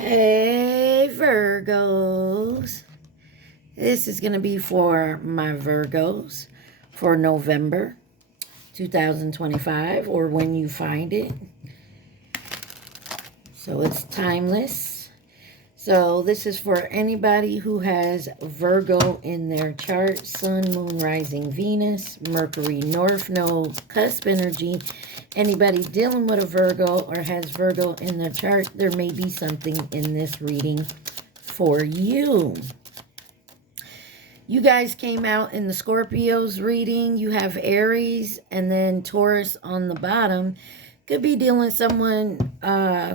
Hey Virgos, this is going to be for my Virgos for November 2025 or when you find it. So it's timeless. So this is for anybody who has Virgo in their chart, Sun, Moon, Rising, Venus, Mercury, North Node, cusp energy. Anybody dealing with a Virgo or has Virgo in their chart, there may be something in this reading for you. You guys came out in the Scorpios reading. You have Aries and then Taurus on the bottom. Could be dealing with someone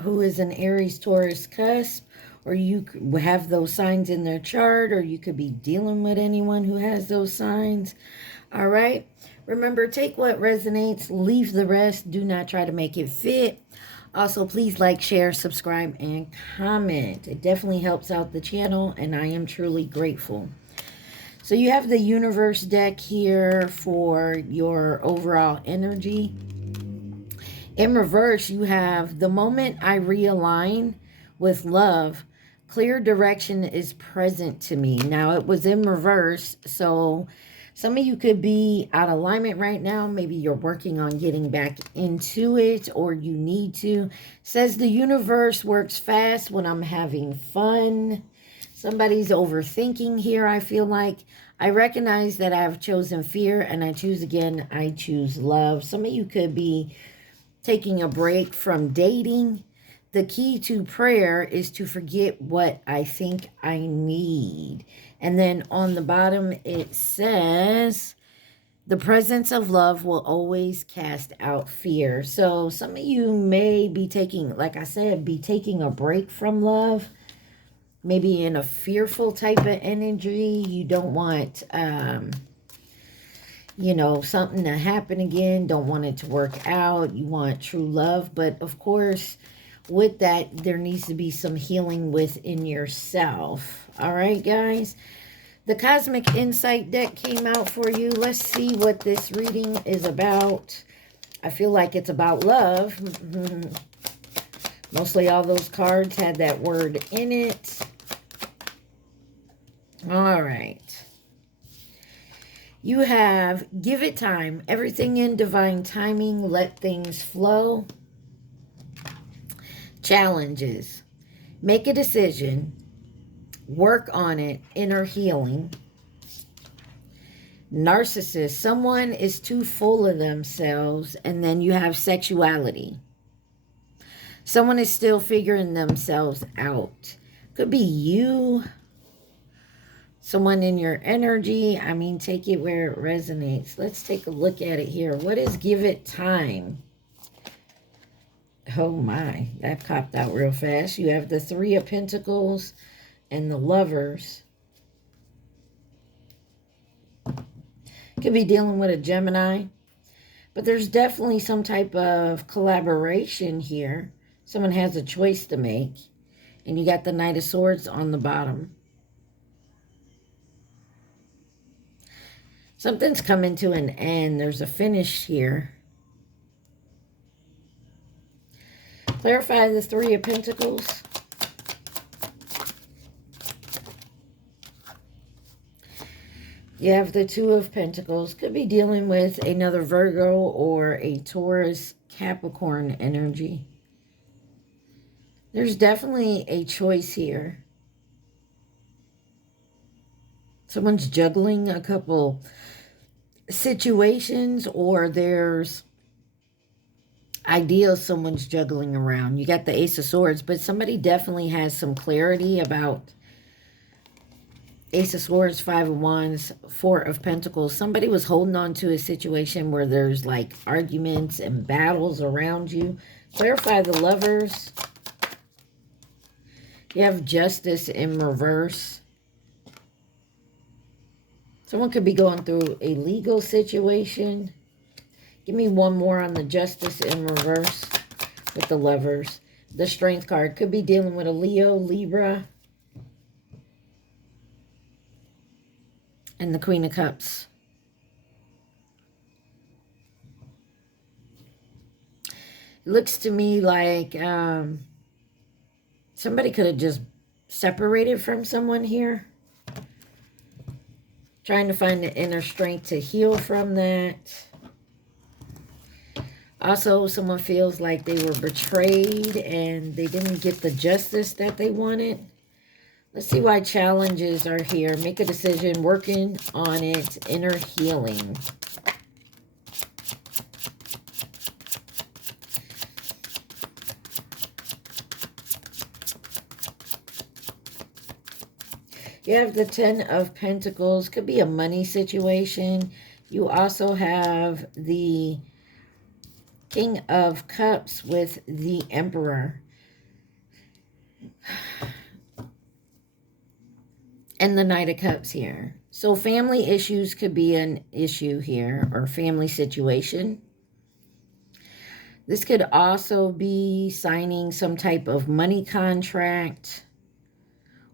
who is an Aries Taurus cusp, or you have those signs in their chart, or you could be dealing with anyone who has those signs. All right. Remember, take what resonates, leave the rest. Do not try to make it fit. Also, please like, share, subscribe, and comment. It definitely helps out the channel, and I am truly grateful. So you have the universe deck here for your overall energy. In reverse, you have the moment I realign with love, clear direction is present to me. Now, it was in reverse, so some of you could be out of alignment right now. Maybe you're working on getting back into it, or you need to. Says the universe works fast when I'm having fun. Somebody's overthinking here, I feel like. I recognize that I've chosen fear, and I choose again. I choose love. Some of you could be taking a break from dating. The key to prayer is to forget what I think I need. And then on the bottom, it says, the presence of love will always cast out fear. So some of you may be taking, like I said, be taking a break from love. Maybe in a fearful type of energy. You don't want, you know, something to happen again. Don't want it to work out. You want true love. But of course, with that, there needs to be some healing within yourself. All right, guys. The Cosmic Insight deck came out for you. Let's see what this reading is about. I feel like it's about love. Mostly all those cards had that word in it. All right. You have give it time. Everything in divine timing. Let things flow. Challenges. Make a decision. Work on it. Inner healing. Narcissist. Someone is too full of themselves. And then you have sexuality. Someone is still figuring themselves out. Could be you. Someone in your energy. I mean, take it where it resonates. Let's take a look at it here. What is give it time? Oh my, that popped out real fast. You have the Three of Pentacles and the Lovers. Could be dealing with a Gemini. But there's definitely some type of collaboration here. Someone has a choice to make. And you got the Knight of Swords on the bottom. Something's coming to an end. There's a finish here. Clarify the Three of Pentacles. You have the Two of Pentacles. Could be dealing with another Virgo or a Taurus, Capricorn energy. There's definitely a choice here. Someone's juggling a couple situations, or there's ideas someone's juggling around. You got the Ace of Swords, but somebody definitely has some clarity about Ace of Swords, Five of Wands, Four of Pentacles. Somebody was holding on to a situation where there's like arguments and battles around you. Clarify the Lovers. You have Justice in reverse. Someone could be going through a legal situation. Give me one more on the Justice in reverse with the Lovers. The Strength card could be dealing with a Leo, Libra. And the Queen of Cups. It looks to me like Somebody could have just separated from someone here. Trying to find the inner strength to heal from that. Also, someone feels like they were betrayed and they didn't get the justice that they wanted. Let's see why challenges are here. Make a decision, working on it, inner healing. You have the Ten of Pentacles. Could be a money situation. You also have the King of Cups with the Emperor. And the Knight of Cups here. So family issues could be an issue here, or family situation. This could also be signing some type of money contract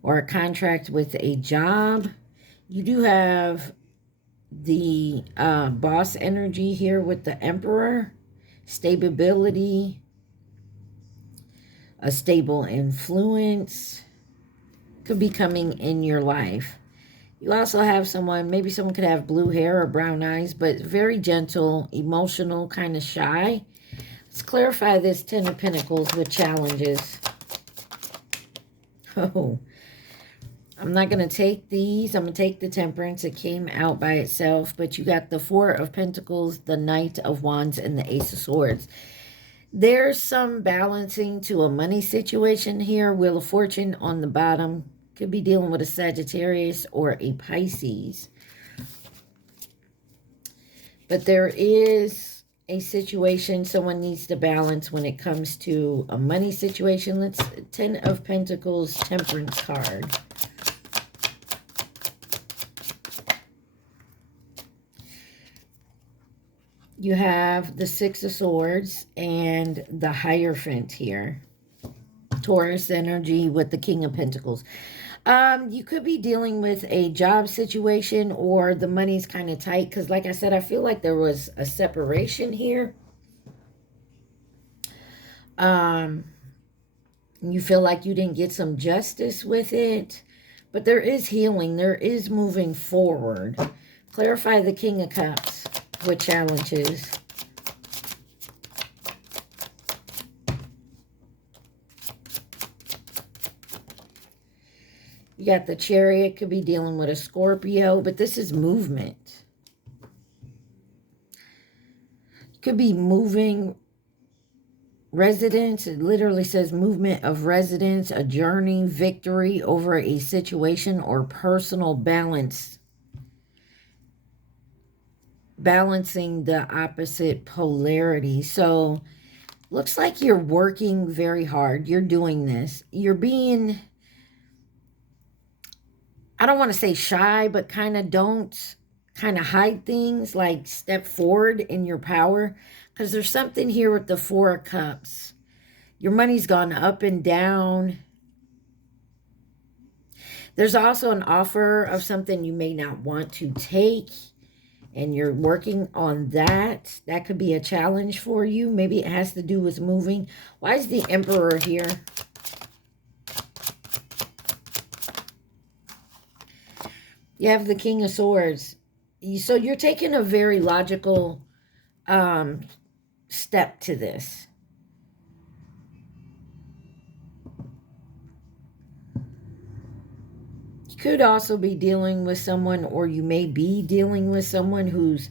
or a contract with a job. You do have the boss energy here with the Emperor. Stability, a stable influence could be coming in your life. You also have someone, maybe someone could have blue hair or brown eyes, but very gentle, emotional, kind of shy. Let's clarify this Ten of Pentacles with challenges. Oh, I'm not going to take these. I'm going to take the Temperance. It came out by itself, but you got the Four of Pentacles, the Knight of Wands, and the Ace of Swords. There's some balancing to a money situation here. Wheel of Fortune on the bottom. Could be dealing with a Sagittarius or a Pisces. But there is a situation someone needs to balance when it comes to a money situation. Let's Ten of Pentacles, Temperance card. You have the Six of Swords and the Hierophant here. Taurus energy with the King of Pentacles. You could be dealing with a job situation, or the money's kind of tight. Because like I said, I feel like there was a separation here. You feel like you didn't get some justice with it. But there is healing. There is moving forward. Clarify the King of Cups with challenges. You got the Chariot, could be dealing with a Scorpio, but this is movement. Could be moving residence. It literally says movement of residence, a journey, victory over a situation, or personal balance. Balancing the opposite polarity. So looks like you're working very hard. You're doing this. You're being, I don't want to say shy, but kind of hide things, like step forward in your power. Because there's something here with the Four of Cups. Your money's gone up and down. There's also an offer of something you may not want to take, and you're working on that. That could be a challenge for you. Maybe it has to do with moving. Why is the Emperor here? You have the King of Swords. So you're taking a very logical step to this. You could also be dealing with someone, or you may be dealing with someone who's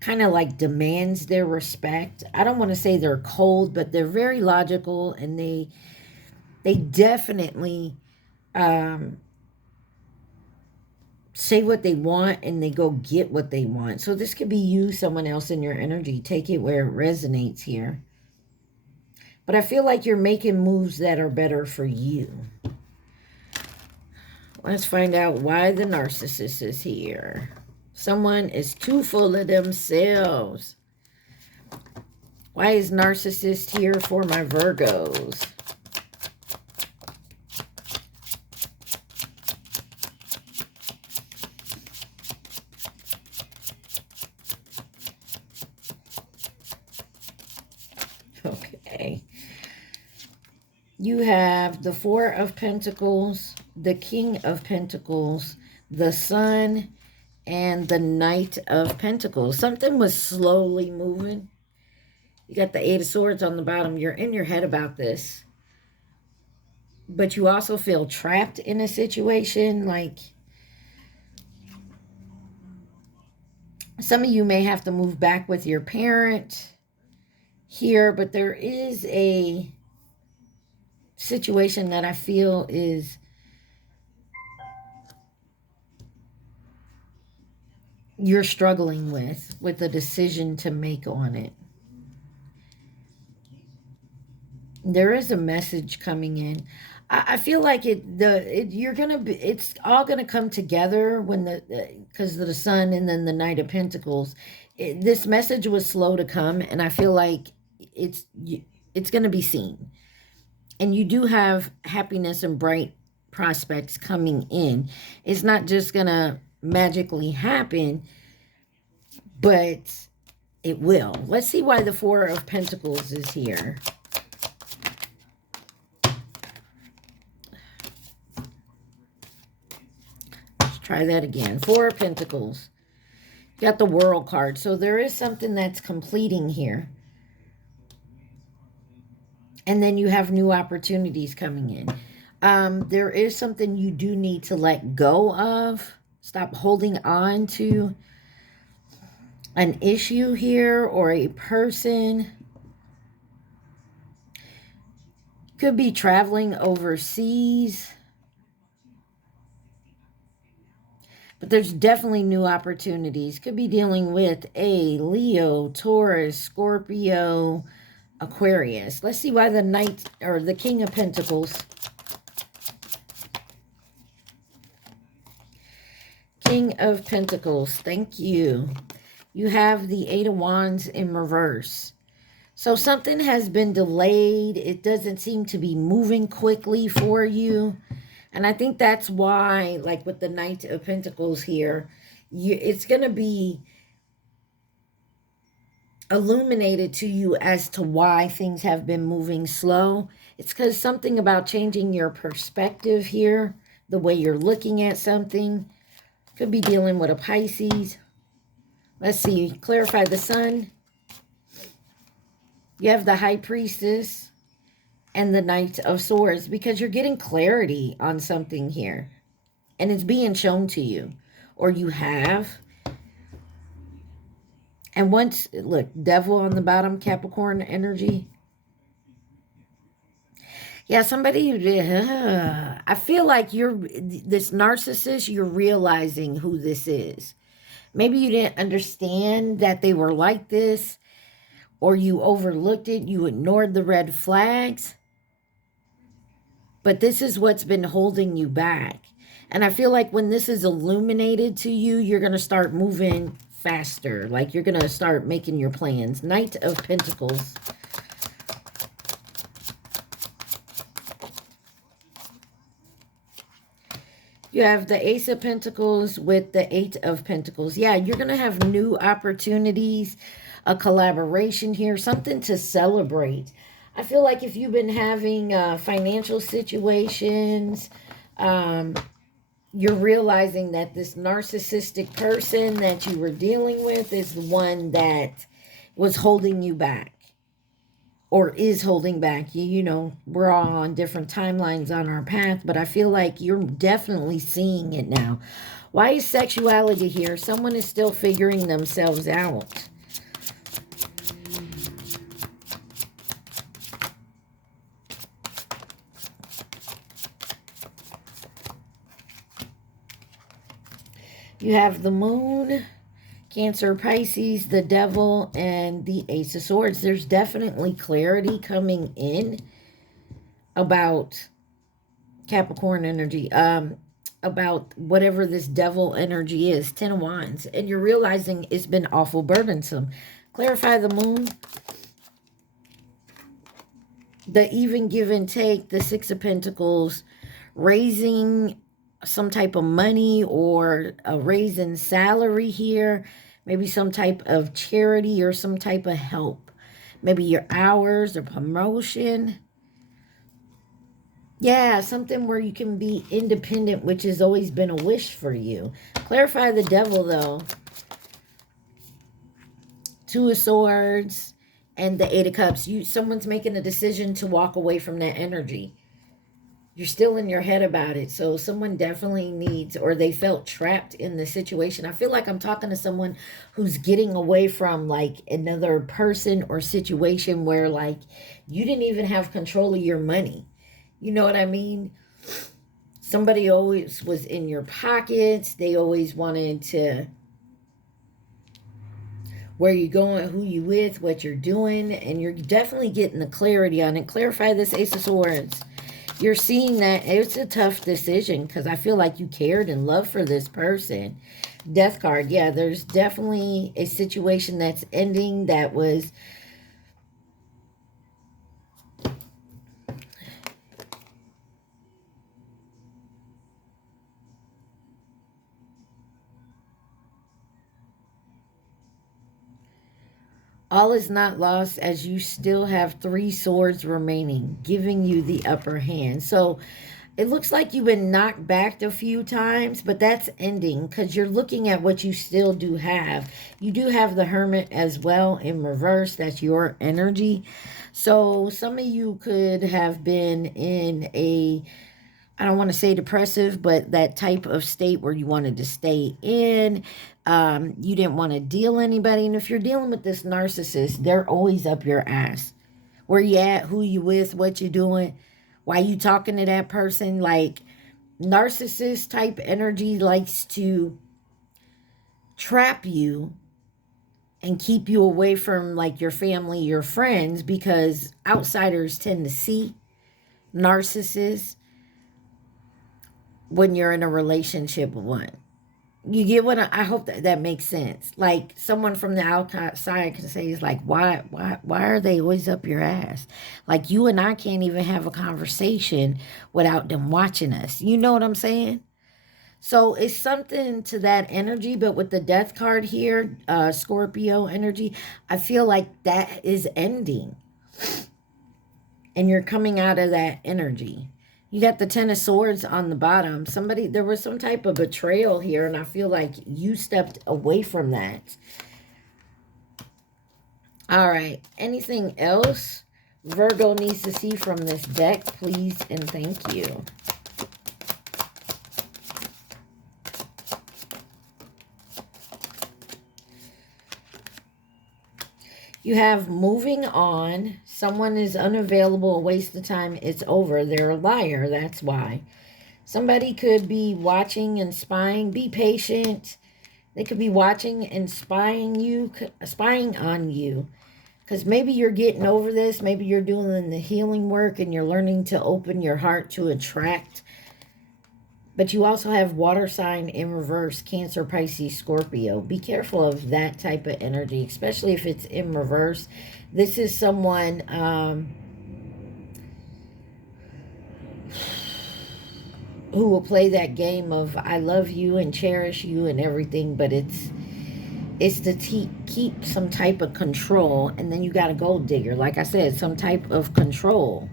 kind of like demands their respect. I don't want to say they're cold, but they're very logical, and they definitely say what they want, and they go get what they want. So this could be you, someone else in your energy. Take it where it resonates here. But I feel like you're making moves that are better for you. Let's find out why the narcissist is here. Someone is too full of themselves. Why is narcissist here for my Virgos? Okay. You have the Four of Pentacles, the King of Pentacles, the Sun, and the Knight of Pentacles. Something was slowly moving. You got the Eight of Swords on the bottom. You're in your head about this. But you also feel trapped in a situation. Like, some of you may have to move back with your parent here. But there is a situation that I feel is you're struggling with a decision to make on it. There is a message coming in. I feel like it's all gonna come together when because of the Sun and then the Knight of Pentacles. This message was slow to come, and I feel like it's gonna be seen. And you do have happiness and bright prospects coming in. It's not just gonna magically happen, but it will. Let's see why the Four of Pentacles is here. Let's try that again. Four of Pentacles. Got the World card. So there is something that's completing here. And then you have new opportunities coming in. There is something you do need to let go of. Stop holding on to an issue here or a person. Could be traveling overseas. But there's definitely new opportunities. Could be dealing with a Leo, Taurus, Scorpio, Aquarius. Let's see why the Knight or the King of Pentacles. King of Pentacles. Thank you. You have the Eight of Wands in reverse. So something has been delayed. It doesn't seem to be moving quickly for you. And I think that's why, like with the Knight of Pentacles here, it's going to be illuminated to you as to why things have been moving slow. It's because something about changing your perspective here, the way you're looking at something. Could be dealing with a Pisces. Let's see, clarify the Sun. You have the High Priestess and the Knight of Swords, because you're getting clarity on something here. And it's being shown to you. Or you have. And once, look, Devil on the bottom, Capricorn energy. Yeah, somebody, I feel like this narcissist, you're realizing who this is. Maybe you didn't understand that they were like this, or you overlooked it, you ignored the red flags. But this is what's been holding you back. And I feel like when this is illuminated to you, you're going to start moving faster. Like you're going to start making your plans. Knight of Pentacles. You have the Ace of Pentacles with the Eight of Pentacles. Yeah, you're going to have new opportunities, a collaboration here, something to celebrate. I feel like if you've been having financial situations, you're realizing that this narcissistic person that you were dealing with is the one that was holding you back. Or is holding back. You know, we're all on different timelines on our path, but I feel like you're definitely seeing it now. Why is sexuality here? Someone is still figuring themselves out. You have the Moon, Cancer, Pisces, the Devil, and the Ace of Swords. There's definitely clarity coming in about Capricorn energy, about whatever this Devil energy is, 10 of Wands. And you're realizing it's been awful burdensome. Clarify the Moon, the even give and take, the Six of Pentacles, raising some type of money or a raise in salary here. Maybe some type of charity or some type of help. Maybe your hours or promotion. Yeah, something where you can be independent, which has always been a wish for you. Clarify the devil, though. Two of Swords and the Eight of Cups. Someone's making a decision to walk away from that energy. You're still in your head about it. So someone definitely needs, or they felt trapped in the situation. I feel like I'm talking to someone who's getting away from like another person or situation where like you didn't even have control of your money. You know what I mean? Somebody always was in your pockets. They always wanted to, where you going, who you with, what you're doing, and you're definitely getting the clarity on it. Clarify this Ace of Swords. You're seeing that it's a tough decision because I feel like you cared and loved for this person. Death card. Yeah, there's definitely a situation that's ending that was all is not lost as you still have 3 swords remaining, giving you the upper hand. So it looks like you've been knocked back a few times, but that's ending because you're looking at what you still do have. You do have the Hermit as well in reverse. That's your energy. So some of you could have been in a, I don't want to say depressive, but that type of state where you wanted to stay in. You didn't want to deal anybody. And if you're dealing with this narcissist, they're always up your ass. Where you at, who you with, what you doing, why you talking to that person. Like narcissist type energy likes to trap you and keep you away from like your family, your friends, because outsiders tend to see narcissists when you're in a relationship with one. You get what I hope that makes sense. Like someone from the outside can say, "Is like, why are they always up your ass? Like you and I can't even have a conversation without them watching us." You know what I'm saying? So it's something to that energy, but with the Death card here, Scorpio energy, I feel like that is ending, and you're coming out of that energy. You got the Ten of Swords on the bottom. There was some type of betrayal here, and I feel like you stepped away from that. All right. Anything else Virgo needs to see from this deck, please and thank you. You have moving on. Someone is unavailable, a waste of time. It's over. They're a liar. That's why. Somebody could be watching and spying. Be patient. They could be watching and spying on you. Because maybe you're getting over this. Maybe you're doing the healing work and you're learning to open your heart to attract. But you also have water sign in reverse, Cancer, Pisces, Scorpio. Be careful of that type of energy, especially if it's in reverse. This is someone who will play that game of I love you and cherish you and everything, but it's to keep some type of control, and then you got a gold digger. Like I said, some type of control.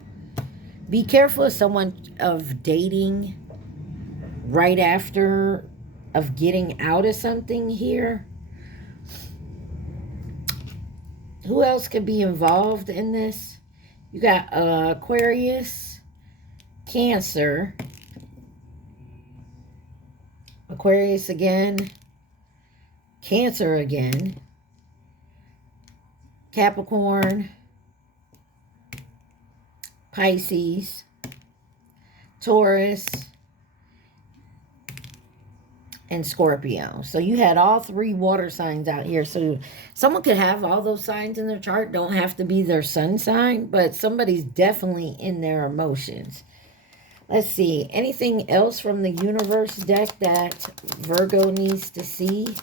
Be careful of someone of dating right after of getting out of something here. Who else could be involved in this? You got Aquarius, Cancer, Aquarius again, Cancer again, Capricorn, Pisces, Taurus, and Scorpio. So you had all 3 water signs out here. So someone could have all those signs in their chart. Don't have to be their sun sign, but somebody's definitely in their emotions. Let's see. Anything else from the universe deck that Virgo needs to see?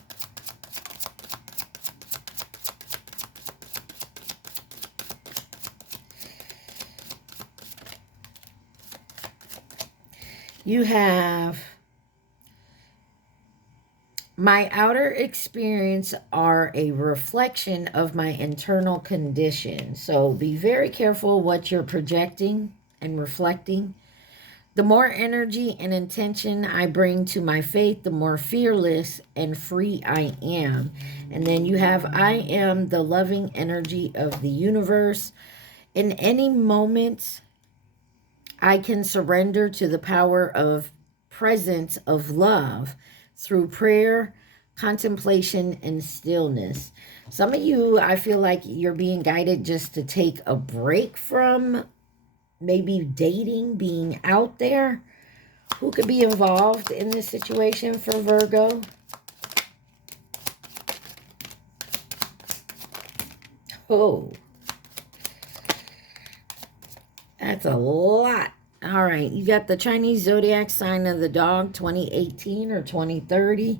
You have my outer experience are a reflection of my internal condition. So be very careful what you're projecting and reflecting. The more energy and intention I bring to my faith, the more fearless and free I am. And then you have, I am the loving energy of the universe. In any moment, I can surrender to the power of presence of love through prayer, contemplation, and stillness. Some of you, I feel like you're being guided just to take a break from maybe dating, being out there. Who could be involved in this situation for Virgo? Oh, that's a lot. All right, you got the Chinese zodiac sign of the dog, 2018 or 2030.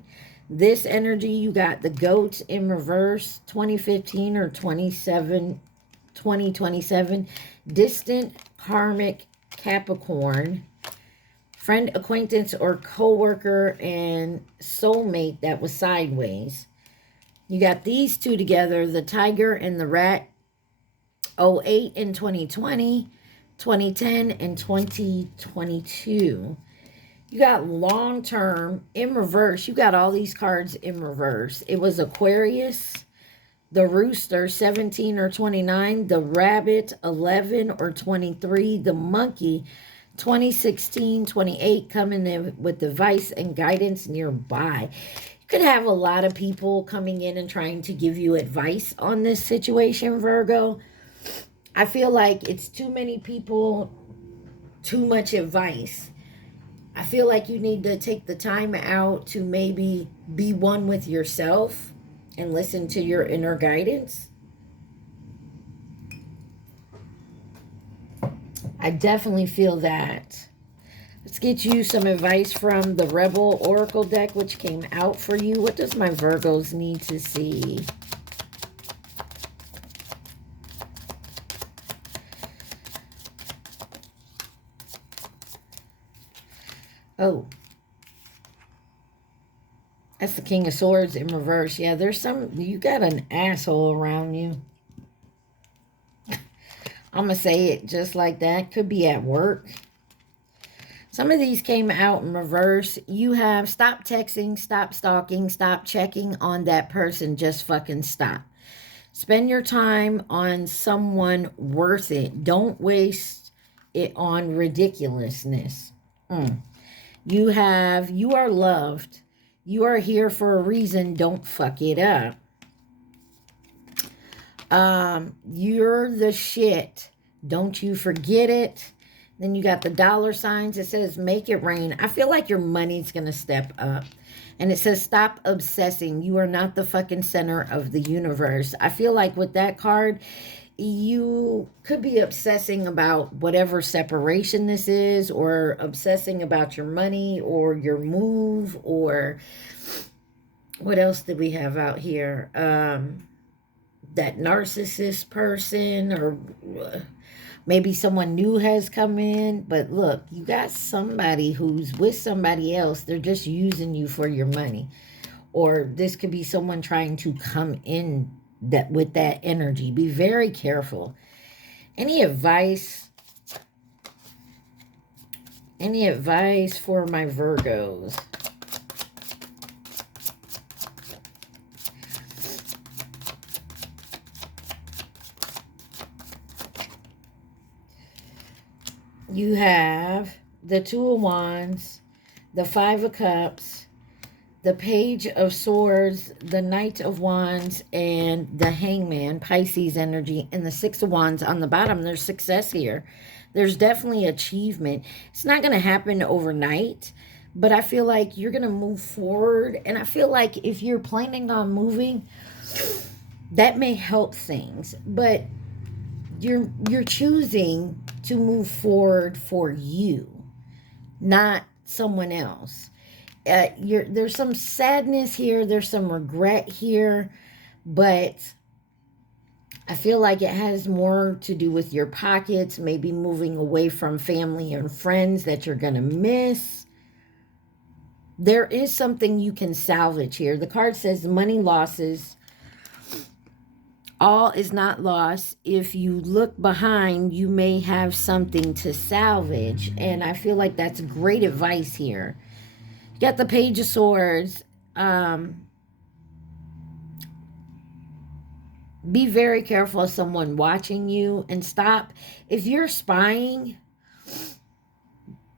This energy, you got the goat in reverse, 2015 or 2027. Distant karmic Capricorn. Friend, acquaintance, or co-worker and soulmate that was sideways. You got these two together, the tiger and the rat, 08 and 2020, 2010 and 2022. You got long-term in reverse. You got all these cards in reverse. It was Aquarius, the rooster, 17 or 29, the rabbit, 11 or 23, the monkey, 2016, 28, coming in with advice and guidance nearby. You could have a lot of people coming in and trying to give you advice on this situation, Virgo. I feel like it's too many people, too much advice. I feel like you need to take the time out to maybe be one with yourself and listen to your inner guidance. I definitely feel that. Let's get you some advice from the Rebel Oracle deck, which came out for you. What does my Virgos need to see? Oh. That's the King of Swords in reverse. Yeah, there's you got an asshole around you. I'm going to say it just like that. Could be at work. Some of these came out in reverse. You have stop texting, stop stalking, stop checking on that person. Just fucking stop. Spend your time on someone worth it. Don't waste it on ridiculousness. You are loved. You are here for a reason. Don't fuck it up. You're the shit. Don't you forget it. Then you got the dollar signs. It says make it rain. I feel like your money's going to step up. And it says stop obsessing. You are not the fucking center of the universe. I feel like with that card, you could be obsessing about whatever separation this is, or obsessing about your money or your move, or what else did we have out here? That narcissist person, or maybe someone new has come in. But look, you got somebody who's with somebody else. They're just using you for your money. Or this could be someone trying to come in that with that energy. Be very careful. Any advice for my Virgos? You have the Two of Wands, the Five of Cups, the Page of Swords, the Knight of Wands, and the Hangman, Pisces energy, and the Six of Wands on the bottom. There's success here. There's definitely achievement. It's not going to happen overnight, but I feel like you're going to move forward. And I feel like if you're planning on moving, that may help things. But you're choosing to move forward for you, not someone else. There's some sadness here. There's some regret here. But I feel like it has more to do with your pockets, maybe moving away from family and friends that you're going to miss. There is something you can salvage here. The card says money losses All is not lost. If you look behind, you may have something to salvage. And I feel like that's great advice here. You got the Page of Swords. Be very careful of someone watching you, and stop. If you're spying,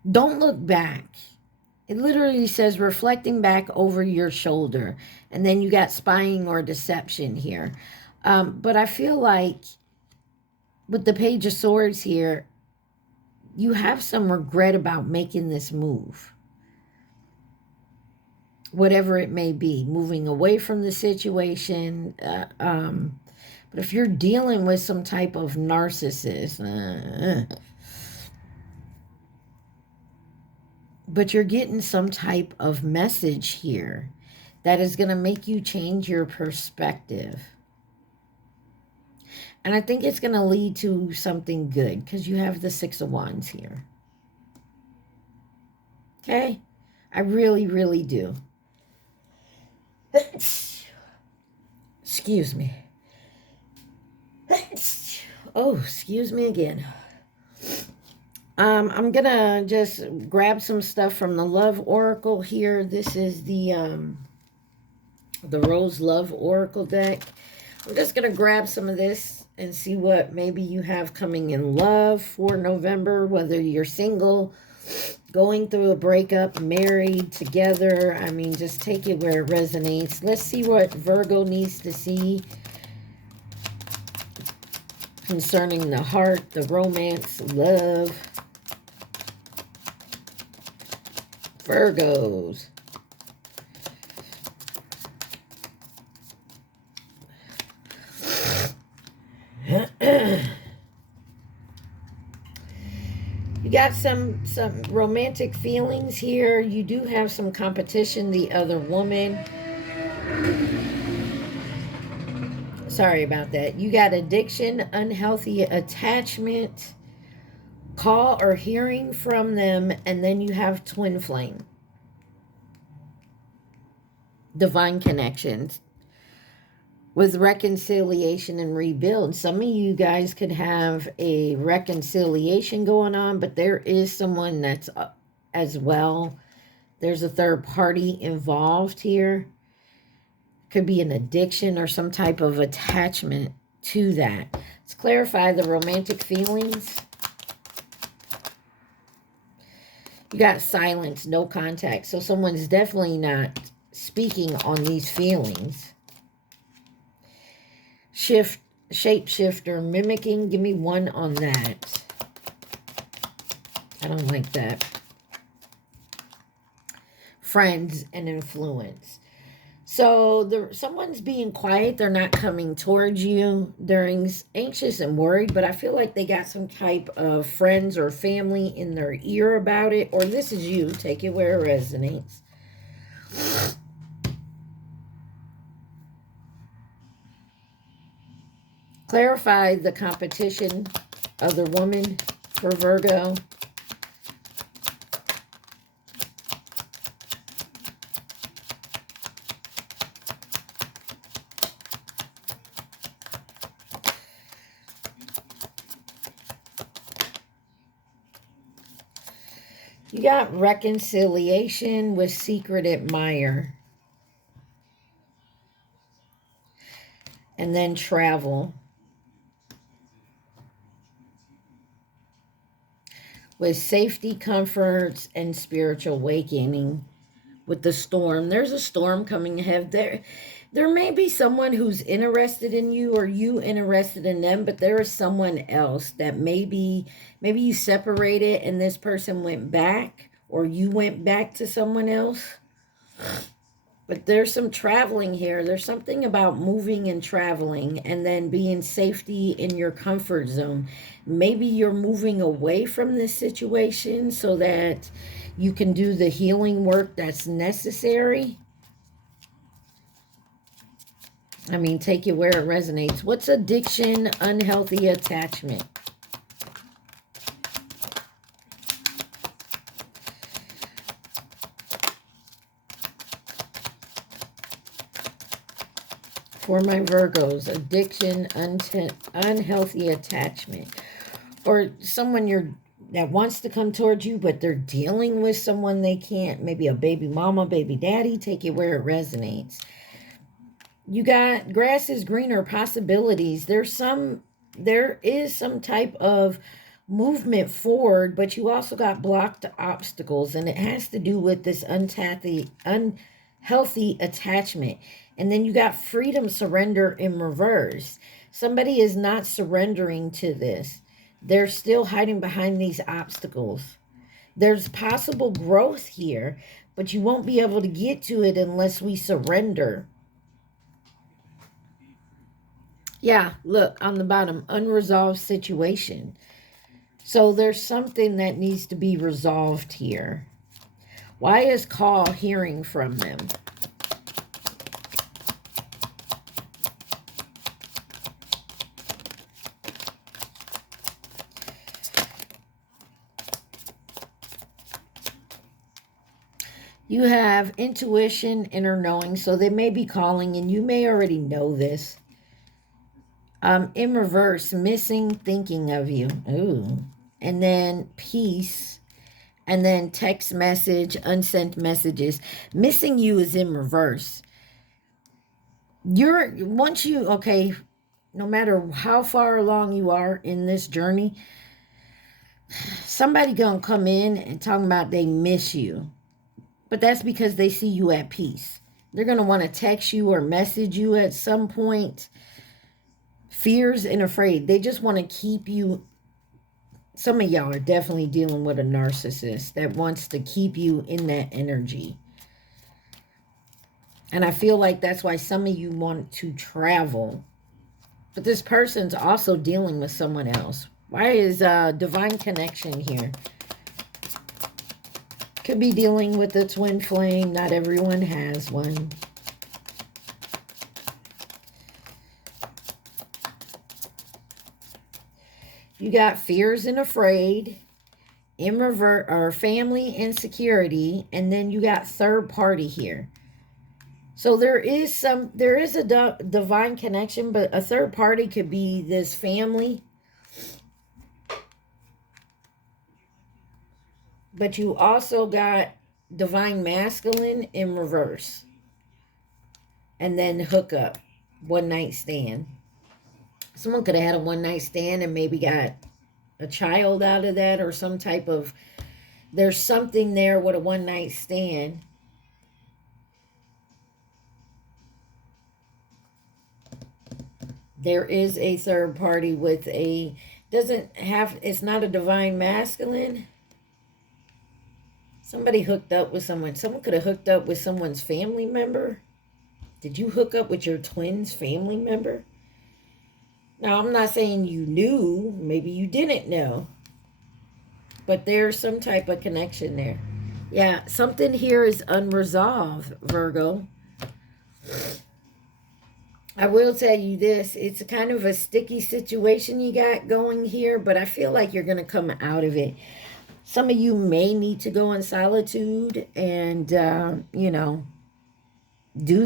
don't look back. It literally says reflecting back over your shoulder. And then you got spying or deception here. But I feel like with the Page of Swords here, you have some regret about making this move. Whatever it may be, moving away from the situation. But if you're dealing with some type of narcissist, but you're getting some type of message here that is going to make you change your perspective. And I think it's going to lead to something good because you have the Six of Wands here. Okay? I really, really do. Excuse me. Oh, excuse me again. I'm going to just grab some stuff from the Love Oracle here. This is the Rose Love Oracle deck. I'm just going to grab some of this and see what maybe you have coming in love for November, whether you're single, going through a breakup, married, together. I mean, just take it where it resonates. Let's see what Virgo needs to see concerning the heart, the romance, love. Virgos. You got some romantic feelings here. You do have some competition, the other woman. Sorry about that. You got addiction, unhealthy attachment, call or hearing from them, and then you have twin flame. Divine connections with reconciliation and rebuild. Some of you guys could have a reconciliation going on, but there is someone that's as well. There's a third party involved here. Could be an addiction or some type of attachment to that. Let's clarify the romantic feelings. You got silence, no contact. So someone's definitely not speaking on these feelings. Shapeshifter, mimicking. Give me one on that. I don't like that. Friends and influence. So someone's being quiet. They're not coming towards you. They're anxious and worried, but I feel like they got some type of friends or family in their ear about it. Or this is you. Take it where it resonates. Clarify the competition, other woman for Virgo. You got reconciliation with secret admirer. And then travel. With safety, comforts, and spiritual awakening. With the storm. There's a storm coming ahead. There may be someone who's interested in you or you interested in them, but there is someone else that maybe you separated and this person went back or you went back to someone else. But there's some traveling here. There's something about moving and traveling and then being safety in your comfort zone. Maybe you're moving away from this situation so that you can do the healing work that's necessary. I mean, take it where it resonates. What's addiction, unhealthy attachment? for my Virgos. Addiction, unhealthy attachment. Or someone that wants to come towards you, but they're dealing with someone they can't. Maybe a baby mama, baby daddy. Take it where it resonates. You got grass is greener, possibilities. There is some type of movement forward, but you also got blocked obstacles, and it has to do with this unhealthy attachment. And then you got freedom, surrender in reverse. Somebody is not surrendering to this. They're still hiding behind these obstacles. There's possible growth here, but you won't be able to get to it unless we surrender. Yeah, look, on the bottom, unresolved situation. So there's something that needs to be resolved here. Why is call hearing from them? You have intuition, inner knowing, so they may be calling, and you may already know this. In reverse, missing, thinking of you. Ooh. And then peace. And then text message, unsent messages. Missing you is in reverse. Okay, no matter how far along you are in this journey, somebody gonna come in and talk about they miss you. But that's because they see you at peace. They're gonna want to text you or message you at some point. Fears and afraid. They just want to keep you. Some of y'all are definitely dealing with a narcissist that wants to keep you in that energy. And I feel like that's why some of you want to travel. But this person's also dealing with someone else. Why is divine connection here? Could be dealing with a twin flame. Not everyone has one. You got fears and afraid, in reverse, or family insecurity, and then you got third party here. So there is a divine connection, but a third party could be this family. But you also got divine masculine in reverse. And then hookup, one night stand. Someone could have had a one night stand and maybe got a child out of that, or some type of, there's something there with a one night stand. There is a third party with it's not a divine masculine. Somebody hooked up with someone. Someone could have hooked up with someone's family member. Did you hook up with your twin's family member? Now, I'm not saying you knew. Maybe you didn't know. But there's some type of connection there. Yeah, something here is unresolved, Virgo. I will tell you this. It's a kind of a sticky situation you got going here, but I feel like you're going to come out of it. Some of you may need to go in solitude and, do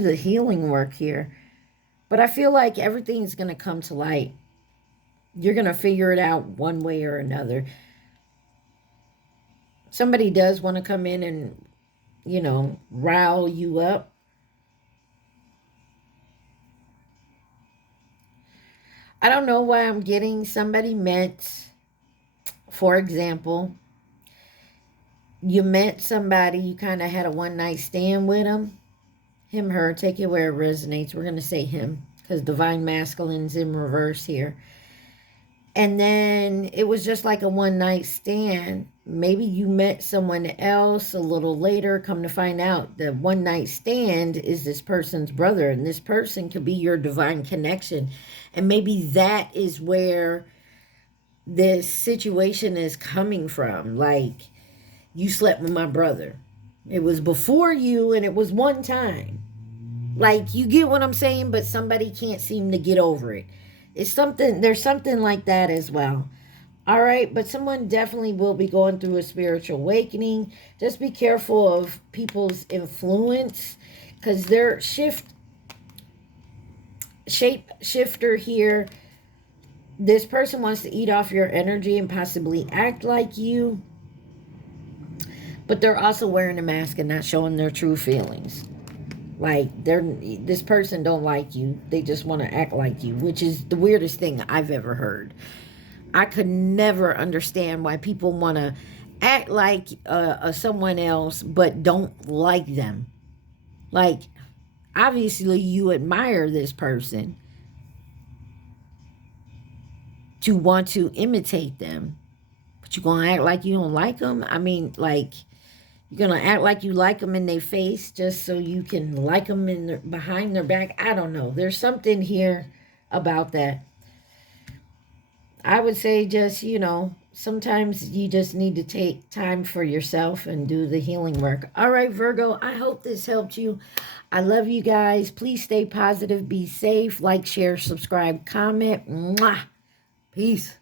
the healing work here. But I feel like everything's going to come to light. You're going to figure it out one way or another. Somebody does want to come in and, rile you up. I don't know why I'm getting somebody met, for example, you met somebody, you kind of had a one night stand with them. Him, her, take it where it resonates. We're going to say him because divine masculine's in reverse here. And then it was just like a one night stand. Maybe you met someone else a little later. Come to find out the one night stand is this person's brother. And this person could be your divine connection. And maybe that is where this situation is coming from. Like, you slept with my brother. It was before you and it was one time. Like, you get what I'm saying, but somebody can't seem to get over it. There's something like that as well. All right, but someone definitely will be going through a spiritual awakening. Just be careful of people's influence, because their shift, shape shifter here. This person wants to eat off your energy and possibly act like you, but they're also wearing a mask and not showing their true feelings. Like, this person don't like you. They just want to act like you, which is the weirdest thing I've ever heard. I could never understand why people want to act like someone else but don't like them. Like, obviously you admire this person to want to imitate them, but you're going to act like you don't like them? I mean, like, you're going to act like you like them in their face just so you can like them behind their back? I don't know. There's something here about that. I would say just, sometimes you just need to take time for yourself and do the healing work. All right, Virgo, I hope this helped you. I love you guys. Please stay positive, be safe, like, share, subscribe, comment. Mwah. Peace.